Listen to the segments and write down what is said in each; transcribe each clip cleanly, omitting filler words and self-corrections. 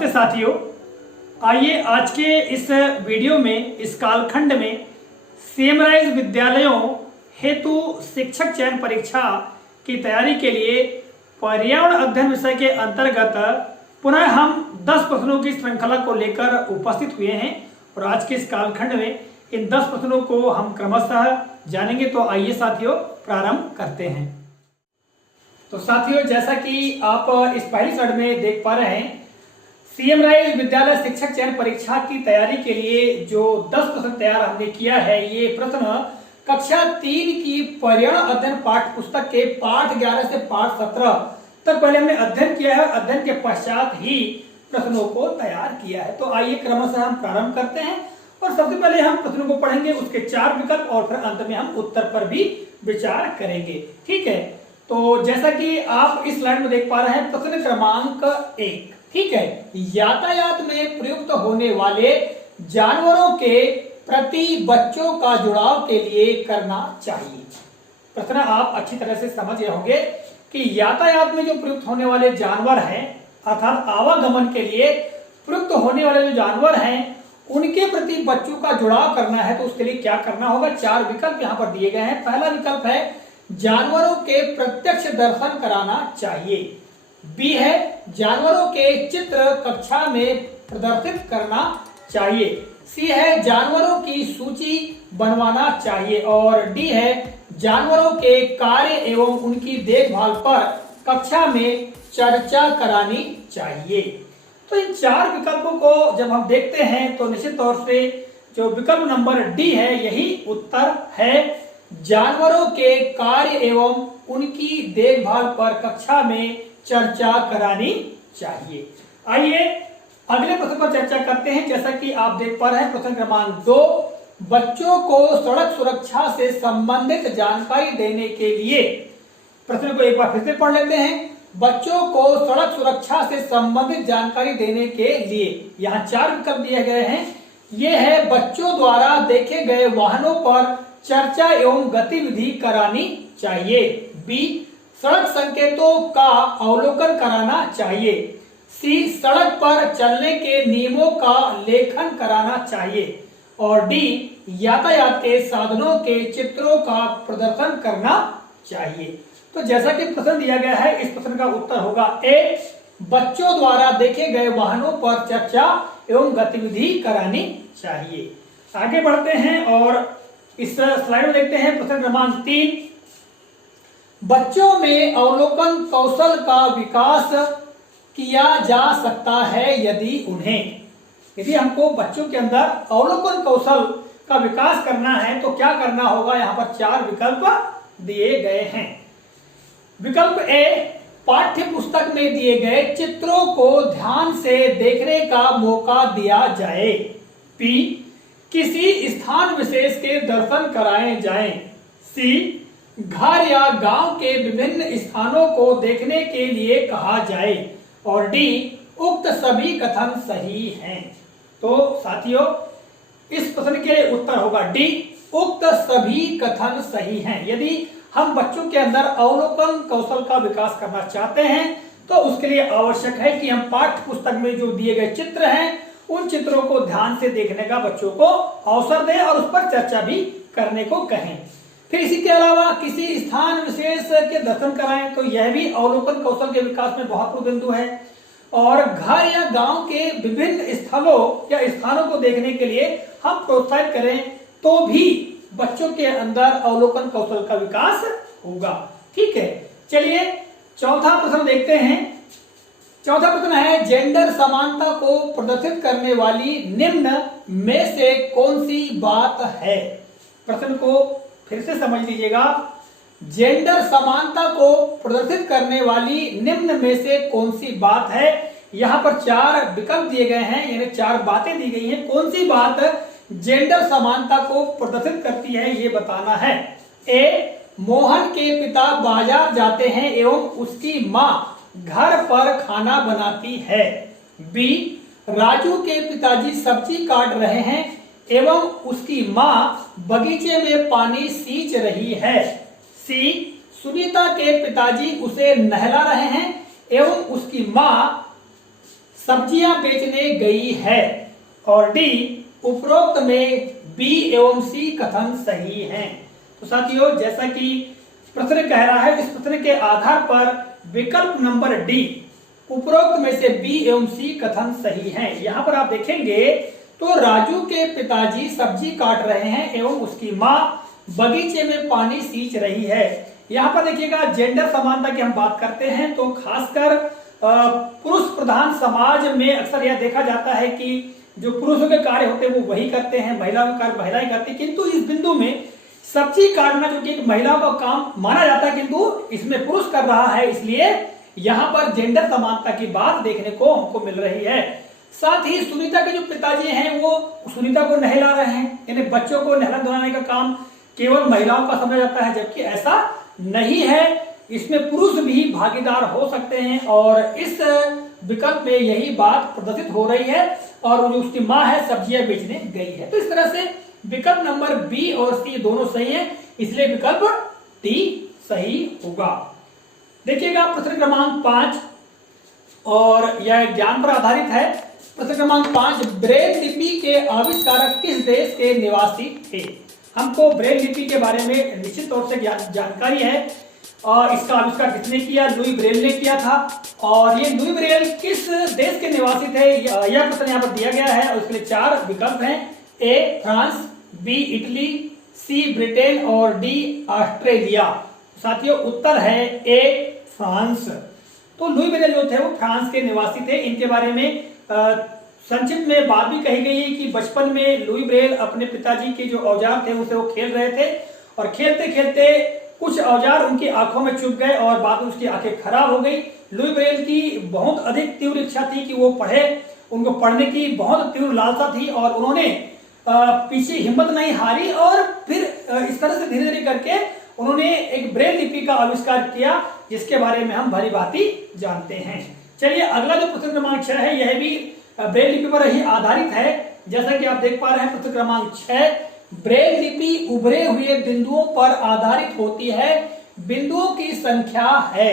नमस्ते साथियों, आइए आज के इस वीडियो में इस कालखंड में सेमराइज विद्यालयों हेतु शिक्षक चयन परीक्षा की तैयारी के लिए पर्यावरण अध्ययन विषय के अंतर्गत पुनः हम 10 प्रश्नों की श्रृंखला को लेकर उपस्थित हुए हैं और आज के इस कालखंड में इन 10 प्रश्नों को हम क्रमशः जानेंगे। तो आइए साथियों प्रारंभ करते हैं। तो साथियों, जैसा कि आप इस पहली स्लाइड में देख पा रहे हैं, सेमराइज विद्यालय शिक्षक चयन परीक्षा की तैयारी के लिए जो 10 प्रश्न तैयार हमने किया है, ये प्रश्न कक्षा 3 की पर्यावरण अध्ययन पाठ्य पुस्तक के पाठ 11 से पाठ 17 तक पहले हमने अध्ययन किया है। अध्ययन के पश्चात ही प्रश्नों को तैयार किया है। तो आइए क्रमशः हम प्रारंभ करते हैं और सबसे पहले हम प्रश्नों को पढ़ेंगे, उसके 4 विकल्प और फिर अंत में हम उत्तर पर भी विचार करेंगे। ठीक है, तो जैसा कि आप इस स्लाइड में देख पा रहे हैं, प्रश्न क्रमांक 1, ठीक है, यातायात में प्रयुक्त होने वाले जानवरों के प्रति बच्चों का जुड़ाव के लिए करना चाहिए। प्रश्न आप अच्छी तरह से समझ गए होंगे कि यातायात में जो प्रयुक्त होने वाले जानवर हैं, अर्थात आवागमन के लिए प्रयुक्त होने वाले जो जानवर हैं, उनके प्रति बच्चों का जुड़ाव करना है। तो उसके लिए क्या करना होगा? 4 विकल्प यहाँ पर दिए गए हैं। पहला विकल्प है जानवरों के प्रत्यक्ष दर्शन कराना चाहिए। बी है जानवरों के चित्र कक्षा में प्रदर्शित करना चाहिए। सी है जानवरों की सूची बनवाना चाहिए और डी है जानवरों के कार्य एवं उनकी देखभाल पर कक्षा में चर्चा करानी चाहिए। तो इन 4 विकल्पों को जब हम देखते हैं तो निश्चित तौर से जो विकल्प नंबर डी है यही उत्तर है। जानवरों के कार्य एवं उनकी देखभाल पर कक्षा में चर्चा करानी चाहिए। आइए अगले प्रश्न पर चर्चा करते हैं। जैसा कि आप देख पा रहे हैं, प्रश्न क्रमांक 2, बच्चों को सड़क सुरक्षा से संबंधित जानकारी देने के लिए। प्रश्न को एक बार फिर से पढ़ लेते हैं। बच्चों को सड़क सुरक्षा से संबंधित जानकारी देने के लिए यहाँ 4 विकल्प दिए गए हैं। ये है बच्चों द्वारा देखे गए वाहनों पर चर्चा एवं गतिविधि करानी चाहिए। बी, सड़क संकेतों का अवलोकन कराना चाहिए। सी, सड़क पर चलने के नियमों का लेखन कराना चाहिए और डी, यातायात के साधनों के चित्रों का प्रदर्शन करना चाहिए। तो जैसा कि प्रश्न दिया गया है, इस प्रश्न का उत्तर होगा ए, बच्चों द्वारा देखे गए वाहनों पर चर्चा एवं गतिविधि करानी चाहिए। आगे बढ़ते हैं और इस स्लाइड में देखते हैं प्रश्न क्रमांक 3, बच्चों में अवलोकन कौशल का विकास किया जा सकता है यदि हमको बच्चों के अंदर अवलोकन कौशल का विकास करना है तो क्या करना होगा? यहाँ पर 4 विकल्प दिए गए हैं। विकल्प ए, पाठ्य पुस्तक में दिए गए चित्रों को ध्यान से देखने का मौका दिया जाए। बी, किसी स्थान विशेष के दर्शन कराए जाएं। सी, घर या गांव के विभिन्न स्थानों को देखने के लिए कहा जाए और डी, उक्त सभी कथन सही हैं। तो साथियों, इस प्रश्न के लिए उत्तर होगा डी, उक्त सभी कथन सही हैं। यदि हम बच्चों के अंदर अवलोकन कौशल का विकास करना चाहते हैं तो उसके लिए आवश्यक है कि हम पाठ्य पुस्तक में जो दिए गए चित्र हैं, उन चित्रों को ध्यान से देखने का बच्चों को अवसर दें और उस पर चर्चा भी करने को कहें। फिर इसी के अलावा किसी स्थान विशेष के दर्शन कराएं, तो यह भी अवलोकन कौशल के विकास में बहुत बिंदु है। और घर या गांव के विभिन्न स्थलों या स्थानों को देखने के लिए हम प्रोत्साहित करें तो भी बच्चों के अंदर अवलोकन कौशल का विकास होगा। ठीक है, चलिए चौथा प्रश्न देखते हैं। चौथा प्रश्न है, जेंडर समानता को प्रदर्शित करने वाली निम्न में से कौन सी बात है? प्रश्न को फिर से समझ लीजिएगा। जेंडर समानता को प्रदर्शित करने वाली निम्न में से कौन सी बात है? यहाँ पर 4 विकल्प दिए गए हैं, यानी 4 बातें दी गई हैं। कौन सी बात जेंडर समानता को प्रदर्शित करती है, ये बताना है। ए, मोहन के पिता बाजार जाते हैं एवं उसकी माँ घर पर खाना बनाती है। बी, राजू के पिताजी सब्जी काट रहे हैं एवं उसकी माँ बगीचे में पानी सींच रही है। सी, सुनीता के पिताजी उसे नहला रहे हैं एवं उसकी माँ सब्जियां बेचने गई है, और डी उपरोक्त में बी एवं सी कथन सही हैं। तो साथियों, जैसा कि प्रश्न कह रहा है, इस प्रश्न के आधार पर विकल्प नंबर डी उपरोक्त में से बी एवं सी कथन सही हैं। यहां पर आप देखेंगे तो राजू के पिताजी सब्जी काट रहे हैं एवं उसकी माँ बगीचे में पानी सींच रही है। यहाँ पर देखिएगा, जेंडर समानता की हम बात करते हैं तो खासकर पुरुष प्रधान समाज में अक्सर यह देखा जाता है कि जो पुरुषों के कार्य होते हैं वो वही करते हैं, महिलाओं के कार्य महिलाएं करती हैं। किंतु इस बिंदु में सब्जी काटना जो कि एक महिलाओं का काम माना जाता है, किंतु इसमें पुरुष कर रहा है, इसलिए यहाँ पर जेंडर समानता की बात देखने को हमको मिल रही है। साथ ही सुनीता के जो पिताजी हैं वो सुनीता को नहला रहे हैं, यानी बच्चों को नहला धुलाने का काम केवल महिलाओं का समझा जाता है, जबकि ऐसा नहीं है, इसमें पुरुष भी भागीदार हो सकते हैं। और इस विकल्प में यही बात प्रदर्शित हो रही है, और जो उसकी माँ है सब्जियां बेचने गई है। तो इस तरह से विकल्प नंबर बी और सी दोनों सही है, इसलिए विकल्प डी सही होगा। देखिएगा प्रश्न क्रमांक 5, और यह ज्ञान पर आधारित है। प्रश्न क्रमांक 5, ब्रेल लिपि के आविष्कारक किस देश के निवासी थे? हमको ब्रेल लिपि के बारे में निश्चित तौर से जानकारी है, और इसका आविष्कार किसने किया? लुई ब्रेल ने किया था। और ये लुई ब्रेल किस देश के निवासी थे, यह प्रश्न यहाँ पर दिया गया है, और इसके लिए 4 विकल्प हैं। A France, B Italy, C Britain और डी ऑस्ट्रेलिया। साथियों, उत्तर है ए फ्रांस। तो लुई ब्रेल जो थे वो फ्रांस के निवासी थे। इनके बारे में संक्षिप्त में बात भी कही गई है कि बचपन में लुई ब्रेल अपने पिताजी के जो औजार थे उसे वो खेल रहे थे, और खेलते खेलते कुछ औजार उनकी आंखों में चुभ गए और बाद में उसकी आंखें खराब हो गई। लुई ब्रेल की बहुत अधिक तीव्र इच्छा थी कि वो पढ़े, उनको पढ़ने की बहुत तीव्र लालसा थी, और उन्होंने पीछे हिम्मत नहीं हारी, और फिर इस तरह से धीरे धीरे करके उन्होंने एक ब्रेल लिपि का आविष्कार किया, जिसके बारे में हम भली भांति जानते हैं। चलिए, अगला जो प्रश्न क्रमांक 6 है, यह भी ब्रेल लिपि पर ही आधारित है। जैसा कि आप देख पा रहे हैं, प्रश्न क्रमांक 6, ब्रेल लिपि उभरे हुए बिंदुओं पर आधारित होती है, बिंदुओं की संख्या है।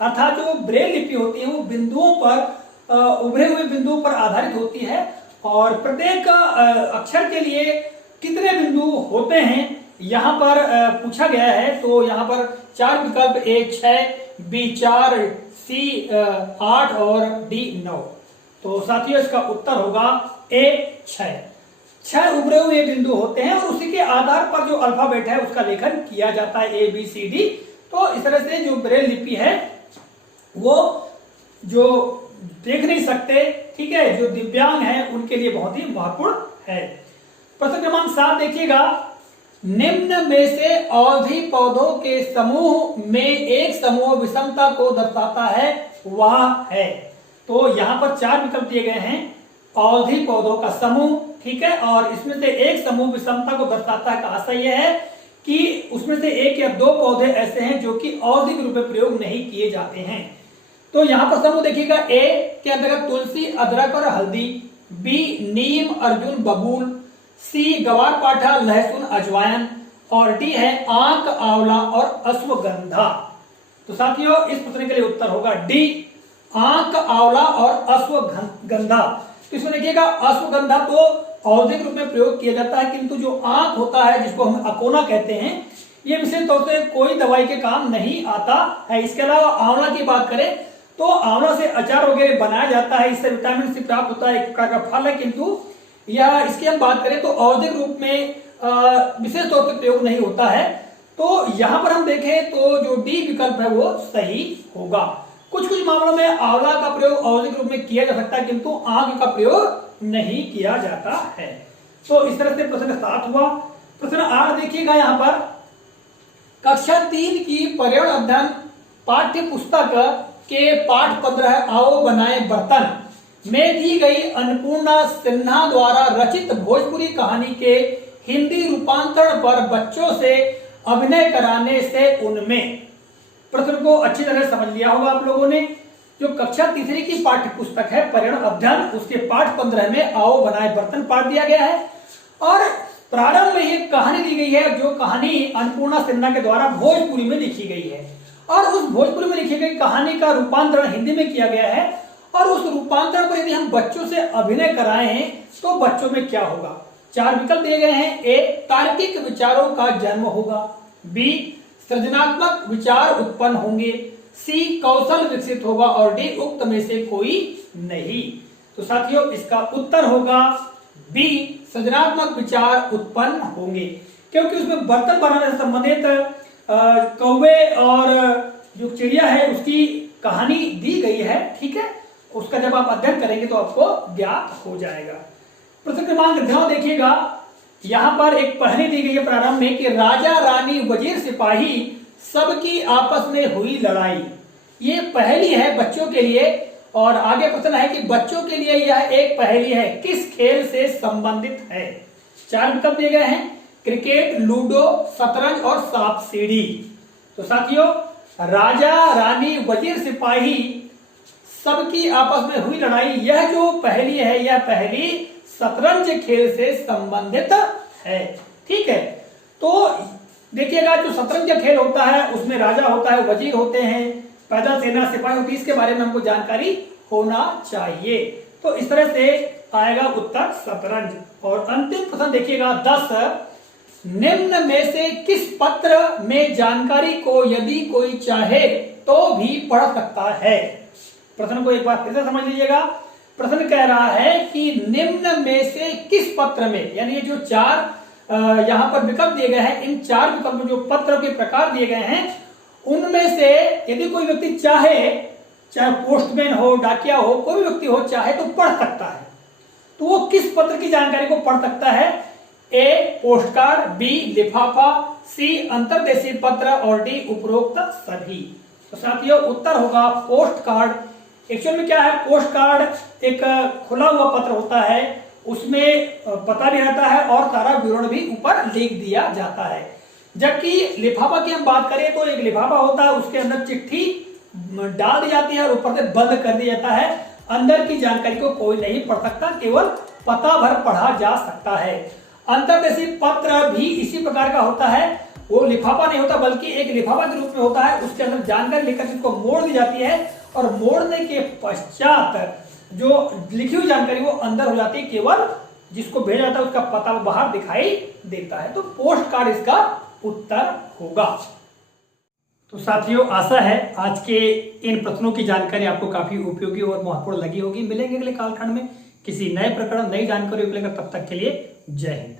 अर्थात जो ब्रेल लिपि होती है वो बिंदुओं पर उभरे हुए बिंदुओं पर आधारित होती है, और प्रत्येक अक्षर के लिए कितने बिंदु होते हैं यहाँ पर पूछा गया है। तो यहाँ पर 4 विकल्प, ए 6, बी 4, सी 8 और डी 9। तो साथियों, इसका उत्तर होगा ए 6 उभरे हुए बिंदु होते हैं, और उसी के आधार पर जो अल्फाबेट है उसका लेखन किया जाता है, ए बी सी डी। तो इस तरह से जो ब्रेल लिपि है वो जो देख नहीं सकते, ठीक है, जो दिव्यांग है उनके लिए बहुत ही महत्वपूर्ण है। प्रश्न क्रमांक 7 देखिएगा, निम्न में से औषधि पौधों के समूह में एक समूह विषमता को दर्शाता है, वह है। तो यहाँ पर 4 विकल्प दिए गए हैं, औषधि पौधों का समूह, ठीक है, और इसमें से एक समूह विषमता को दर्शाता है। कहा सही है कि उसमें से 1 या 2 पौधे ऐसे हैं जो कि औषधि रूप में प्रयोग नहीं किए जाते हैं। तो यहाँ पर समूह देखिएगा, ए के अंतर्गत तुलसी, अदरक और हल्दी, बी नीम, अर्जुन, बबूल, सी गवार पाठा, लहसुन, अजवाइन, और डी है आंक, आंवला और अश्वगंधा। तो साथियों, इस प्रश्न के लिए उत्तर होगा डी आंक, आंवला और अश्वगंधा। तो इसमें देखिएगा, अश्वगंधा तो औषधि रूप में प्रयोग किया जाता है, किंतु जो आंक होता है जिसको हम अकोना कहते हैं, ये विशेष तौर से कोई दवाई के काम नहीं आता है। इसके अलावा आंवला की बात करें तो आंवला से अचार वगैरह बनाया जाता है, इससे विटामिन सी प्राप्त होता है, एक प्रकार का फल है, किंतु यह इसकी हम बात करें तो औषधि रूप में विशेष तौर पर प्रयोग नहीं होता है। तो यहाँ पर हम देखें तो जो डी विकल्प है वो सही होगा। कुछ कुछ मामलों में आंवला का प्रयोग औषधि रूप में किया जा सकता है, किंतु आंक का प्रयोग नहीं किया जाता है। तो इस तरह से प्रश्न 7 हुआ। प्रश्न 8 देखिएगा, यहाँ पर कक्षा 3 की पर्यावरण अध्ययन पाठ्य पुस्तक के पाठ 15 आओ बनाए बर्तन में दी गई अन्नपूर्णा सिन्हा द्वारा रचित भोजपुरी कहानी के हिंदी रूपांतरण पर बच्चों से अभिनय कराने से उनमें। प्रश्न को अच्छी तरह समझ लिया होगा आप लोगों ने। जो कक्षा 3 की पाठ्य पुस्तक है पर्यावरण अध्ययन, उसके पाठ 15 में आओ बनाए बर्तन पाठ दिया गया है, और प्रारंभ में एक कहानी दी गई है, जो कहानी अन्नपूर्णा सिन्हा के द्वारा भोजपुरी में लिखी गई है, और उस भोजपुरी में लिखी गई कहानी का रूपांतरण हिंदी में किया गया है। और उस रूपांतरण पर यदि हम बच्चों से अभिनय कराएं तो बच्चों में क्या होगा। 4 विकल्प दिए गए हैं। ए, तार्किक विचारों का जन्म होगा। बी, सृजनात्मक विचार उत्पन्न होंगे। सी, कौशल विकसित होगा। और डी, उक्त में से कोई नहीं। तो साथियों इसका उत्तर होगा बी, सृजनात्मक विचार उत्पन्न होंगे, क्योंकि उसमें बर्तन बनाने से संबंधित कौवे और जो चिड़िया है उसकी कहानी दी गई है। ठीक है, उसका जब आप अध्ययन करेंगे तो आपको ज्ञात हो जाएगा। प्रश्न क्रमांक ध्यान देखिएगा, यहां पर एक पहली दी गई है प्रारंभ में कि राजा रानी वजीर सिपाही सबकी आपस में हुई लड़ाई। ये पहेली है बच्चों के लिए। और आगे प्रश्न है कि बच्चों के लिए यह एक पहेली है, किस खेल से संबंधित है। 4 विकल्प दिए गए हैं, क्रिकेट, लूडो, शतरंज और सांप सीढ़ी। तो साथियों राजा रानी वजीर सिपाही सबकी आपस में हुई लड़ाई, यह जो पहेली है यह पहेली शतरंज खेल से संबंधित है। ठीक है, तो देखिएगा जो शतरंज का खेल होता है उसमें राजा होता है, वजीर होते हैं, पैदल सेना, सिपाही होती है, इसके बारे में हमको जानकारी होना चाहिए। तो इस तरह से आएगा उत्तर शतरंज। और अंतिम प्रश्न देखिएगा 10, निम्न में से किस पत्र में जानकारी को यदि कोई चाहे तो भी पढ़ सकता है। प्रश्न को एक बार फिर से समझ लीजिएगा। प्रश्न कह रहा है कि निम्न में से किस पत्र में, यानी ये जो 4 यहां पर विकल्प दिए गए हैं, इन 4 विकल्प में जो पत्र के प्रकार दिए गए हैं उनमें से यदि कोई व्यक्ति चाहे, चाहे पोस्टमैन हो, डाकिया हो, कोई व्यक्ति हो, चाहे तो पढ़ सकता है। तो वो किस पत्र की जानकारी को पढ़ सकता है। ए, पोस्ट कार्ड, बी, लिफाफा, सी, अंतर्देशीय पत्र और डी, उपरोक्त सभी। तो साथियों उत्तर होगा पोस्ट कार्ड। एक्चुअल में क्या है, पोस्ट कार्ड एक खुला हुआ पत्र होता है, उसमें पता भी रहता है और सारा विवरण भी ऊपर लिख दिया जाता है। जबकि लिफाफा की हम बात करें तो एक लिफाफा होता है, उसके अंदर चिट्ठी डाल दी जाती है और ऊपर से बंद कर दिया जाता है। अंदर की जानकारी को कोई नहीं पढ़ सकता, केवल पता भर पढ़ा जा सकता है। अंतर्देशीय पत्र भी इसी प्रकार का होता है, वो लिफाफा नहीं होता बल्कि एक लिफाफा के रूप में होता है, उसके अंदर जानकारी लिखकर जिसको मोड़ दी जाती है और मोड़ने के पश्चात जो लिखी हुई जानकारी वो अंदर हो जाती है, केवल जिसको भेजा जाता है उसका पता बाहर दिखाई देता है। तो पोस्ट कार्ड इसका उत्तर होगा। तो साथियों आशा है आज के इन प्रश्नों की जानकारी आपको काफी उपयोगी और महत्वपूर्ण लगी होगी। मिलेंगे अगले कालखंड में किसी नए प्रकरण, नई जानकारी को लेकर, तब तक के लिए जय हिंद।